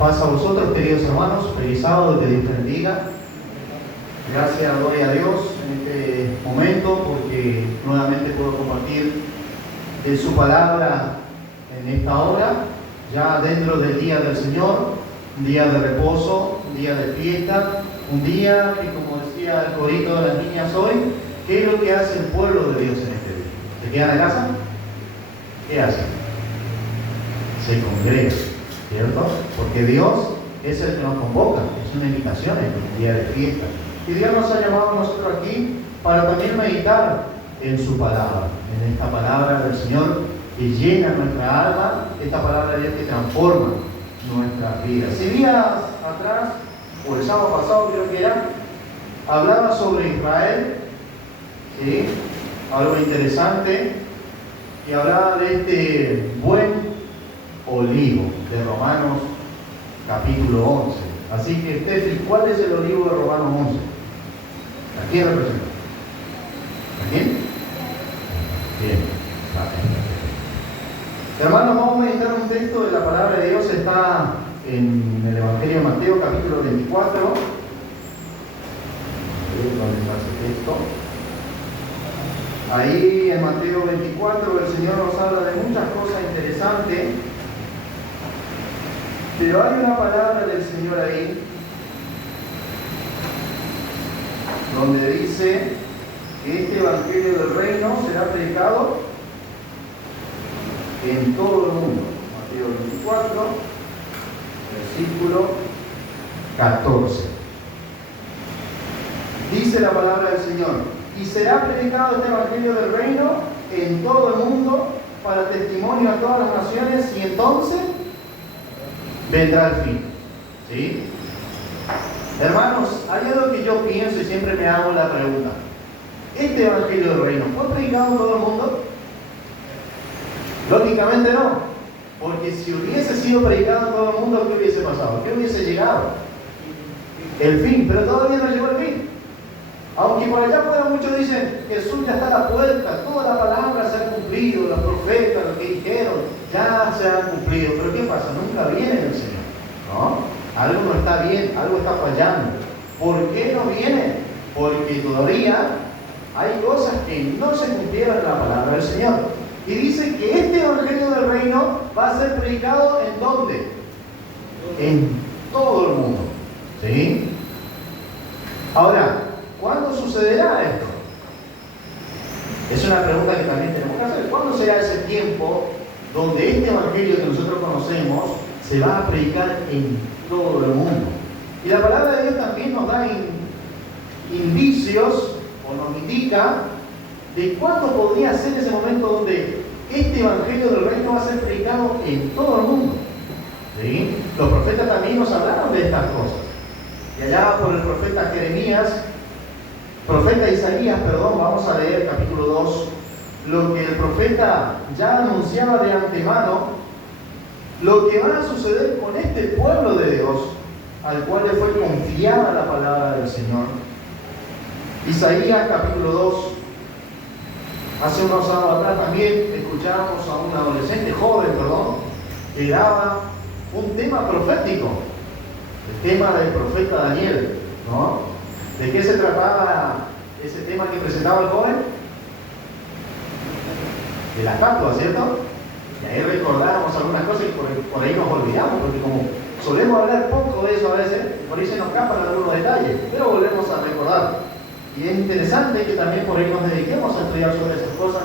Paz a vosotros, queridos hermanos. Feliz sábado, que Dios te bendiga. Gracias doy a Dios en este momento porque nuevamente puedo compartir de su palabra en esta hora, ya dentro del día del Señor, un día de reposo, un día de fiesta, un día que, como decía el corito de las niñas hoy, ¿qué es lo que hace el pueblo de Dios en este día? ¿Se quedan en casa? ¿Qué hacen? Se congregan, ¿cierto? Porque Dios es el que nos convoca, es una invitación en un día de fiesta. Y Dios nos ha llamado a nosotros aquí para también meditar en su palabra, en esta palabra del Señor que llena nuestra alma, esta palabra de Dios que transforma nuestras vidas. Si días atrás, o el sábado pasado creo que era, hablaba sobre Israel, ¿sí? Algo interesante, y hablaba de este buen olivo de Romanos capítulo 11. Así que, Steffi, ¿cuál es el olivo de Romanos 11? ¿A quién representa? ¿A quién? Bien. Hermanos, vamos a meditar un texto de la palabra de Dios. Está en el Evangelio de Mateo, capítulo 24. ¿Dónde está ese texto? Ahí en Mateo 24 el Señor nos habla de muchas cosas interesantes. Pero hay una palabra del Señor ahí donde dice que este Evangelio del Reino será predicado en todo el mundo. Mateo 24, versículo 14. Dice la palabra del Señor: y será predicado este Evangelio del Reino en todo el mundo para testimonio a todas las naciones, y entonces vendrá el fin. ¿Sí? Hermanos, hay algo que yo pienso y siempre me hago la pregunta: ¿este Evangelio del Reino fue predicado en todo el mundo? Lógicamente no, porque si hubiese sido predicado en todo el mundo, ¿qué hubiese pasado? ¿Qué hubiese llegado? El fin, pero todavía no llegó el fin. Aunque por allá afuera muchos dicen: Jesús ya está a la puerta, toda la palabra se ha cumplido, los profetas, lo que dijeron, ya se ha cumplido. Pero ¿qué pasa? Nunca viene el Señor, ¿no? Algo no está bien, algo está fallando. ¿Por qué no viene? Porque todavía hay cosas que no se cumplieron en la palabra del Señor. Y dice que este Evangelio del Reino va a ser predicado ¿en dónde? En todo el mundo. ¿Sí? Ahora, ¿cuándo sucederá esto? Es una pregunta que también tenemos que hacer. ¿Cuándo será ese tiempo donde este Evangelio que nosotros conocemos se va a predicar en todo el mundo? Y la palabra de Dios también nos da indicios, o nos indica de cuándo podría ser ese momento donde este Evangelio del Reino va a ser predicado en todo el mundo. ¿Sí? Los profetas también nos hablaron de estas cosas. Y allá por el profeta Isaías, vamos a leer capítulo 2, lo que el profeta ya anunciaba de antemano, lo que va a suceder con este pueblo de Dios, al cual le fue confiada la palabra del Señor. Isaías capítulo 2, hace unos sábados atrás también escuchamos a un adolescente, joven, que daba un tema profético, el tema del profeta Daniel, ¿no? ¿De qué se trataba ese tema que presentaba el joven? De la estatua, ¿cierto? Y ahí recordábamos algunas cosas y por ahí nos olvidamos, porque como solemos hablar poco de eso a veces, por ahí se nos escapan algunos detalles, pero volvemos a recordar. Y es interesante que también por ahí nos dediquemos a estudiar sobre esas cosas,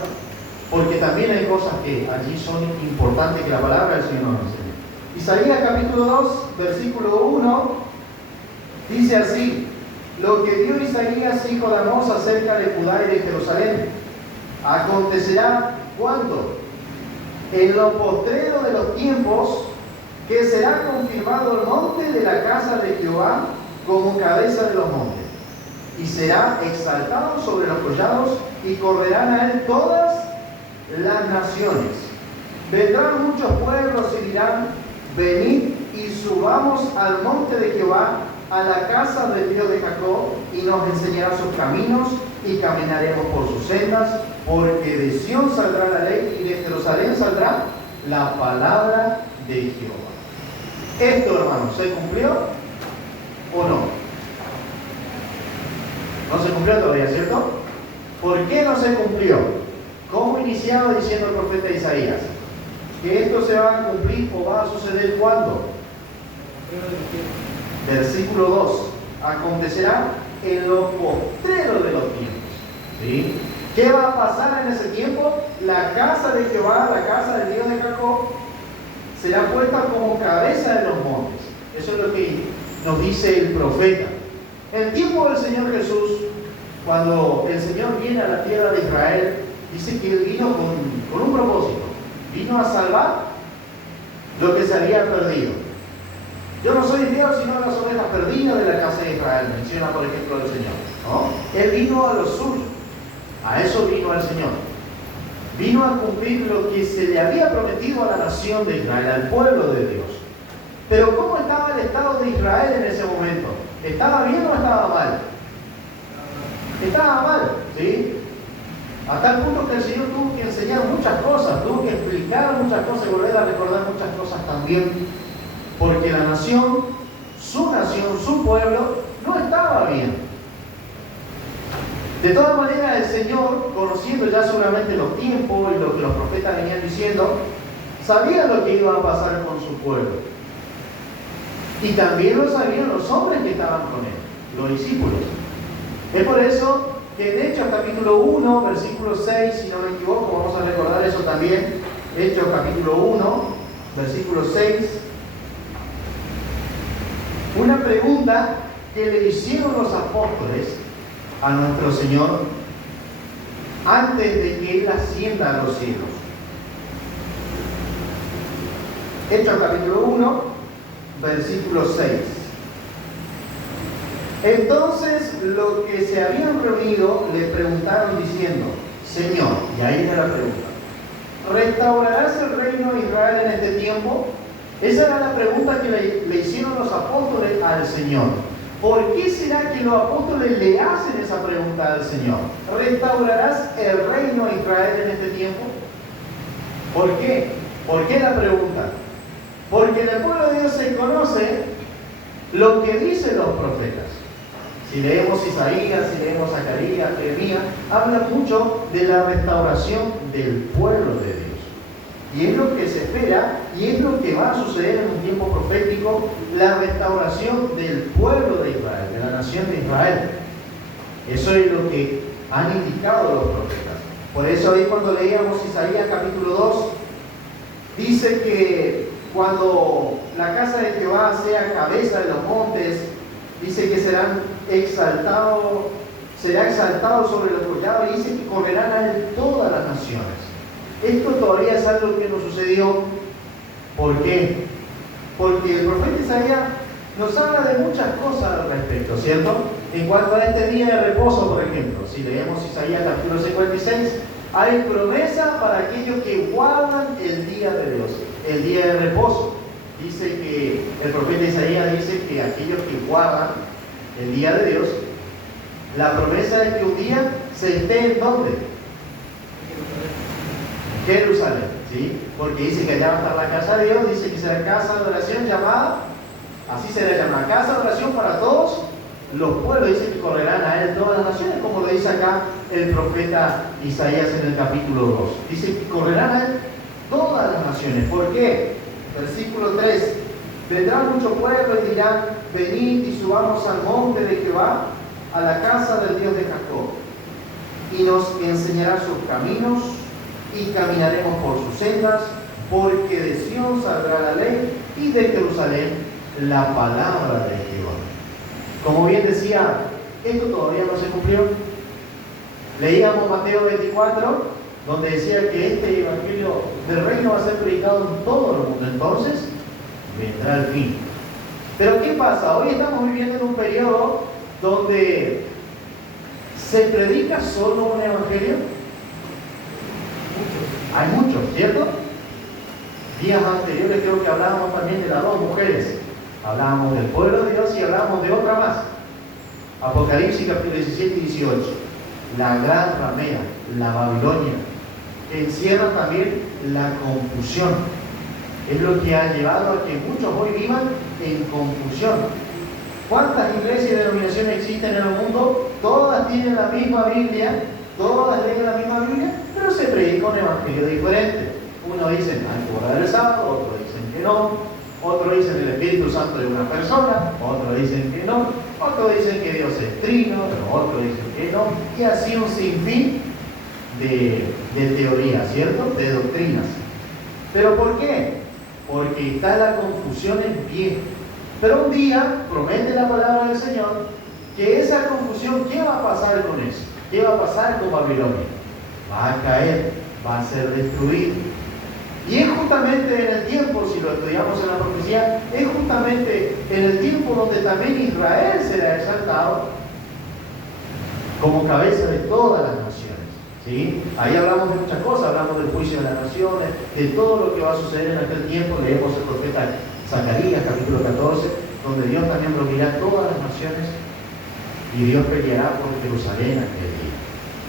porque también hay cosas que allí son importantes que la palabra del Señor nos enseña. Isaías capítulo 2, versículo 1, dice así: lo que vio Isaías, hijo de Amós, acerca de Judá y de Jerusalén, acontecerá, ¿cuándo? En lo postrero de los tiempos, que será confirmado el monte de la casa de Jehová como cabeza de los montes, y será exaltado sobre los collados, y correrán a él todas las naciones. Vendrán muchos pueblos y dirán: venid y subamos al monte de Jehová, a la casa del Dios de Jacob, y nos enseñará sus caminos, y caminaremos por sus sendas, porque de Sión saldrá la ley, y de Jerusalén saldrá la palabra de Jehová. Esto, hermano, ¿se cumplió o no? No se cumplió todavía, ¿cierto? ¿Por qué no se cumplió? ¿Cómo iniciaba diciendo el profeta Isaías? Que esto se va a cumplir o va a suceder ¿cuándo? Versículo 2. Acontecerá en lo postrero de los tiempos. ¿Sí? ¿Qué va a pasar en ese tiempo? La casa de Jehová, la casa del Dios de Jacob, será puesta como cabeza de los montes. Eso es lo que nos dice el profeta. En el tiempo del Señor Jesús, cuando el Señor viene a la tierra de Israel, dice que Él vino con un propósito. Vino a salvar lo que se había perdido. Yo no soy Dios, sino las ovejas perdidas de la casa de Israel, menciona por ejemplo el Señor, ¿no? Él vino a los suyos, a eso vino el Señor. Vino a cumplir lo que se le había prometido a la nación de Israel, al pueblo de Dios. Pero ¿cómo estaba el estado de Israel en ese momento? ¿Estaba bien o estaba mal? Estaba mal, ¿sí? A tal punto que el Señor tuvo que enseñar muchas cosas, tuvo que explicar muchas cosas y volver a recordar muchas cosas también, porque la nación, su pueblo, no estaba bien. De todas maneras, el Señor, conociendo ya seguramente los tiempos y lo que los profetas venían diciendo, sabía lo que iba a pasar con su pueblo. Y también lo sabían los hombres que estaban con él, los discípulos. Es por eso que en Hechos capítulo 1, versículo 6, si no me equivoco, vamos a recordar eso también. Hechos capítulo 1, versículo 6. Una pregunta que le hicieron los apóstoles a nuestro Señor antes de que Él ascienda a los cielos. Hechos capítulo 1, versículo 6. Entonces los que se habían reunido le preguntaron diciendo: Señor, y ahí viene la pregunta, ¿restaurarás el reino de Israel en este tiempo? Esa era la pregunta que le hicieron los apóstoles al Señor. ¿Por qué será que los apóstoles le hacen esa pregunta al Señor? ¿Restaurarás el reino de Israel en este tiempo? ¿Por qué? ¿Por qué la pregunta? Porque en el pueblo de Dios se conoce lo que dicen los profetas. Si leemos Isaías, si leemos Zacarías, Jeremías, habla mucho de la restauración del pueblo de Dios. Y es lo que se espera y es lo que va a suceder en un tiempo profético, la restauración del pueblo de Israel, de la nación de Israel. Eso es lo que han indicado los profetas. Por eso ahí cuando leíamos Isaías capítulo 2, dice que cuando la casa de Jehová sea cabeza de los montes, dice que será exaltado sobre los collados, y dice que correrán a él todas las naciones. Esto todavía es algo que no sucedió. ¿Por qué? Porque el profeta Isaías nos habla de muchas cosas al respecto, ¿cierto? En cuanto a este día de reposo, por ejemplo, si leemos Isaías capítulo 56, hay promesa para aquellos que guardan el día de Dios, el día de reposo. Dice que el profeta Isaías dice que aquellos que guardan el día de Dios, la promesa es que un día se esté ¿en dónde? Jerusalén, ¿sí? Porque dice que allá va a estar la casa de Dios, dice que será casa de oración llamada, así será llamada, casa de oración para todos los pueblos. Dice que correrán a él todas las naciones, como lo dice acá el profeta Isaías en el capítulo 2. Dice que correrán a él todas las naciones. ¿Por qué? Versículo 3. Vendrán muchos pueblos y dirán: venid y subamos al monte de Jehová, a la casa del Dios de Jacob, y nos enseñará sus caminos, y caminaremos por sus sendas, porque de Sión saldrá la ley, y de Jerusalén la palabra de Jehová. Como bien decía, esto todavía no se cumplió. Leíamos Mateo 24, donde decía que este evangelio del reino va a ser predicado en todo el mundo. Entonces, vendrá el fin. Pero ¿qué pasa? Hoy estamos viviendo en un periodo donde se predica solo un evangelio. Hay muchos, ¿cierto? Días anteriores creo que hablábamos también de las dos mujeres. Hablábamos del pueblo de Dios y hablábamos de otra más. Apocalipsis capítulo 17 y 18. La gran ramera, la Babilonia, que encierra también la confusión. Es lo que ha llevado a que muchos hoy vivan en confusión. ¿Cuántas iglesias y denominaciones existen en el mundo? Todas tienen la misma Biblia, todas leen la misma Biblia, pero se predica un evangelio diferente. Uno dice, hay que guardar el sábado, otros dicen que no, otros dicen el Espíritu Santo de una persona, otros dicen que no, otros dicen que Dios es trino, pero otros dicen que no, y así un sinfín de teorías, ¿cierto? De doctrinas. ¿Pero por qué? Porque está la confusión en pie. Pero un día promete la palabra del Señor que esa confusión, ¿qué va a pasar con eso? ¿Qué va a pasar con Babilonia? Va a caer, va a ser destruido. Y es justamente en el tiempo, si lo estudiamos en la profecía, es justamente en el tiempo donde también Israel será exaltado como cabeza de todas las naciones. ¿Sí? Ahí hablamos de muchas cosas, hablamos del juicio de las naciones, de todo lo que va a suceder en aquel tiempo. Leemos el profeta Zacarías, capítulo 14, donde Dios también reunirá todas las naciones y Dios peleará por Jerusalén aquel día.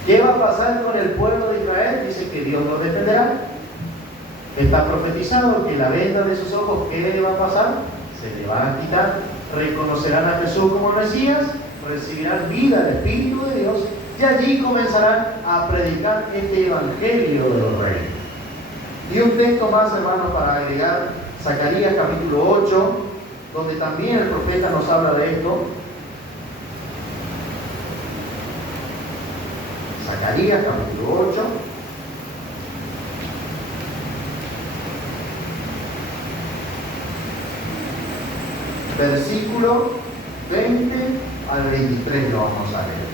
¿Qué va a pasar con el pueblo de Israel? Dice que Dios los defenderá. Está profetizado que la venda de sus ojos, ¿qué le va a pasar? Se le va a quitar. Reconocerán a Jesús como Mesías, recibirán vida del Espíritu de Dios y allí comenzarán a predicar este evangelio de los reyes. Y un texto más, hermanos, para agregar, Zacarías capítulo 8, donde también el profeta nos habla de esto. Zacarías capítulo 8. Versículo 20 al 23 lo vamos a leer.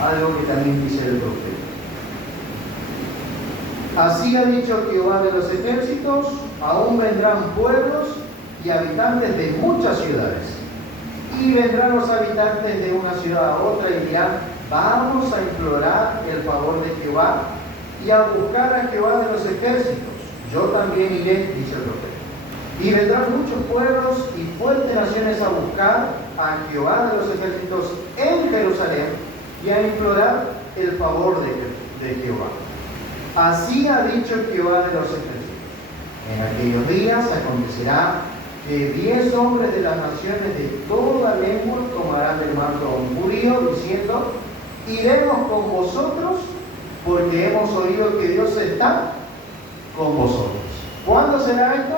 Algo que también dice el profeta. Así ha dicho Jehová de los ejércitos, aún vendrán pueblos y habitantes de muchas ciudades. Y vendrán los habitantes de una ciudad a otra y dirán, vamos a implorar el favor de Jehová y a buscar a Jehová de los ejércitos. Yo también iré, dice el profeta. Y vendrán muchos pueblos y fuertes naciones a buscar a Jehová de los ejércitos en Jerusalén y a implorar el favor de Jehová. Así ha dicho Jehová de los ejércitos. En aquellos días acontecerá que 10 hombres de las naciones de toda lengua tomarán del manto a un judío, diciendo, iremos con vosotros porque hemos oído que Dios está con vosotros. ¿Cuándo será esto?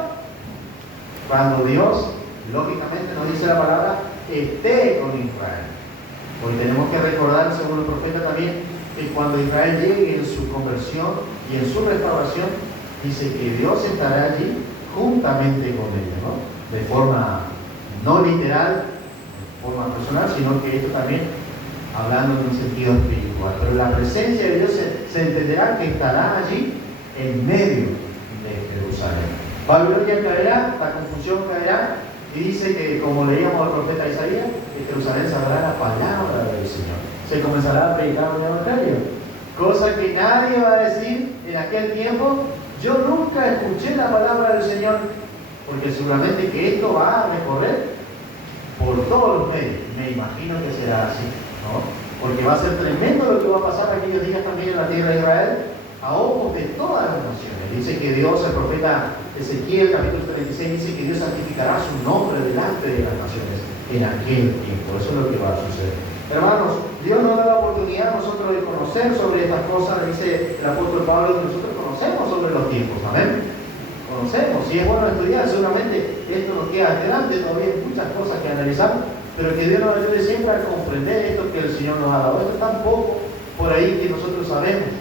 Cuando Dios, lógicamente nos dice la palabra, esté con Israel. Porque tenemos que recordar, según el profeta también, que cuando Israel llegue en su conversión y en su restauración, dice que Dios estará allí juntamente con ellos, ¿no? De forma no literal, de forma personal, sino que esto también hablando en un sentido espiritual. Pero la presencia de Dios se entenderá que estará allí en medio de Jerusalén. Babilonia caerá, la confusión caerá, y dice que, como leíamos al profeta Isaías, que Jerusalén sabrá la palabra del Señor. Se comenzará a predicar un evangelio, cosa que nadie va a decir en aquel tiempo, yo nunca escuché la palabra del Señor, porque seguramente que esto va a recorrer por todos los medios. Me imagino que será así, ¿no? Porque va a ser tremendo lo que va a pasar aquellos días también en la tierra de Israel, a ojos de todas las naciones. Dice que Dios, el profeta Ezequiel, capítulo 36, dice que Dios santificará su nombre delante de las naciones en aquel tiempo. Eso es lo que va a suceder. Hermanos, Dios nos da la oportunidad a nosotros de conocer sobre estas cosas. Dice el apóstol Pablo que nosotros conocemos sobre los tiempos. Amén. Conocemos. Si es bueno estudiar, seguramente esto nos queda adelante. Todavía hay muchas cosas que analizar, pero que Dios nos ayude siempre a comprender esto que el Señor nos ha dado. Esto es tan poco por ahí que nosotros sabemos,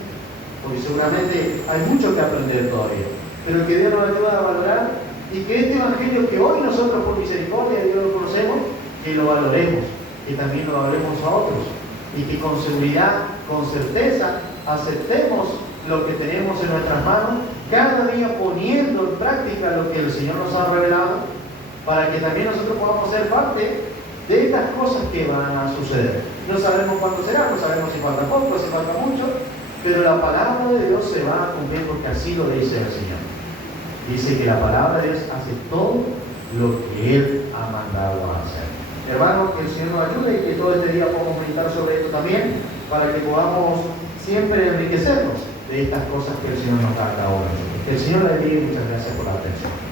porque seguramente hay mucho que aprender todavía, pero que Dios nos ayude a valorar y que este evangelio que hoy nosotros por misericordia de Dios lo conocemos, que lo valoremos, que también lo valoremos a otros y que con seguridad, con certeza aceptemos lo que tenemos en nuestras manos, cada día poniendo en práctica lo que el Señor nos ha revelado, para que también nosotros podamos ser parte de estas cosas que van a suceder. No sabemos cuándo será, no sabemos si falta poco, si falta mucho, pero la palabra de Dios se va a cumplir porque así lo dice el Señor. Dice que la palabra de Dios hace todo lo que Él ha mandado a hacer. Hermanos, que el Señor nos ayude y que todo este día podamos meditar sobre esto también, para que podamos siempre enriquecernos de estas cosas que el Señor nos da ahora. Que el Señor le bendiga y muchas gracias por la atención.